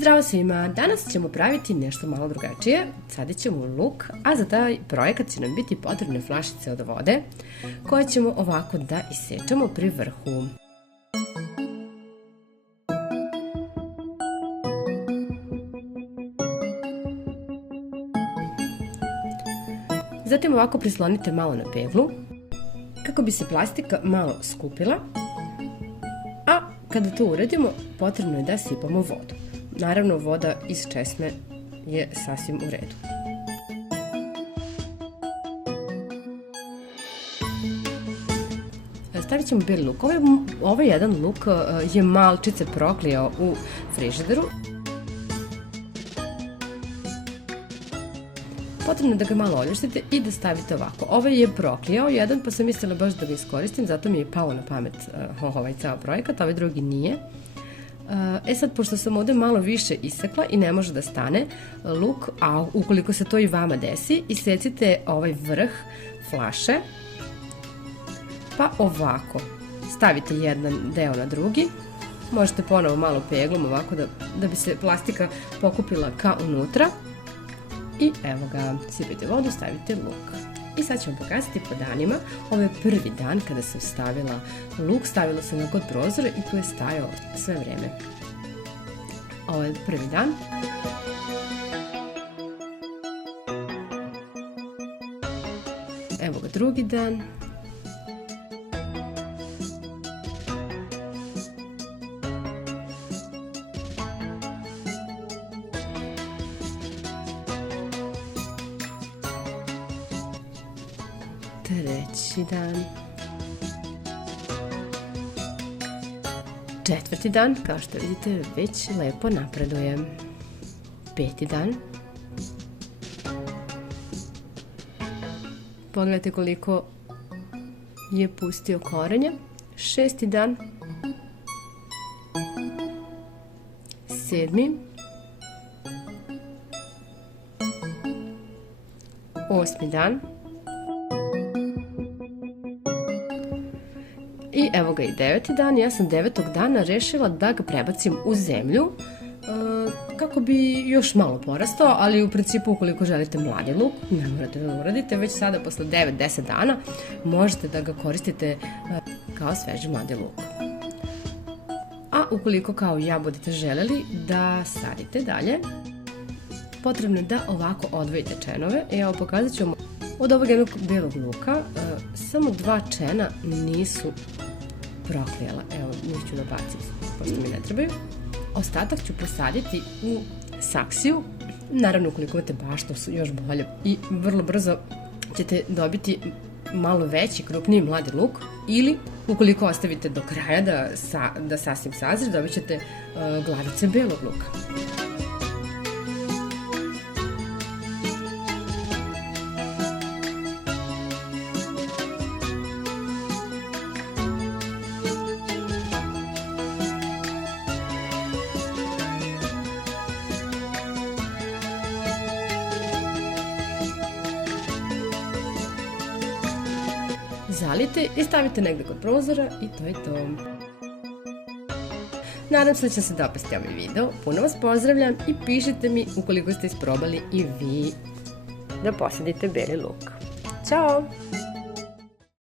Zdravo svima, danas ćemo praviti nešto malo drugačije. Sadit ćemo luk, a za taj projekat će nam biti potrebne flašice od vode koje ćemo ovako da isečemo pri vrhu. Zatim ovako prislonite malo na peglu kako bi se plastika malo skupila, a kada to uradimo potrebno je da sipamo vodu. Naravno, voda iz česme je sasvim u redu. Stavit ćemo beli luk. Ovaj jedan luk je malčice proklijao u frižideru. Potrebno je da ga malo oljuštite i da stavite ovako. Ovaj je proklijao jedan, pa sam mislila baš da ga iskoristim, zato mi je pao na pamet ovaj ceo projekat, ovaj drugi nije. Sad, pošto sam ovde malo više isekla i ne može da stane luk, a ukoliko se to i vama desi, isecite ovaj vrh flaše, pa ovako stavite jedan deo na drugi. Možete ponovo malo peglom ovako da bi se plastika pokupila ka unutra. I evo ga, sipajte vodu, stavite luk. I sad ću vam pokazati po danima. Ovo je prvi dan kada sam stavila luk, stavila sam ga kod prozora i tu je stajao sve vreme. Ovo je prvi dan. Evo ga drugi dan. Treći dan. Četvrti dan, kao što vidite, već lepo napreduje. Peti dan. Pogledajte koliko je pustio korenja. Šesti dan. Sedmi. Osmi dan. I evo ga i deveti dan. Ja sam 9. dana rešila da ga prebacim u zemlju kako bi još malo porastao, ali u principu ukoliko želite mladi luk, ne morate da uradite, već sada posle 9-10 dana možete da ga koristite kao sveži mladi luk. A ukoliko kao ja budete želeli da sadite dalje, potrebno je da ovako odvojite čenove. Evo pokazat ću vam od ovog jednog belog luka, samo 2 čena nisu proklijala. Evo, njih ću da bacim, pošto mi ne trebaju. Ostatak ću posaditi u saksiju. Naravno, ukoliko imate baštu, su još bolje. I vrlo brzo ćete dobiti malo veći, krupniji mladi luk. Ili, ukoliko ostavite do kraja da sasvim sazri, dobit ćete glavice belog luka. Zalijte i stavite negde kod prozora i to je to. Nadam se da će se dopasti ovaj video. Puno vas pozdravljam i pišite mi ukoliko ste isprobali i vi da posadite beli luk. Ćao!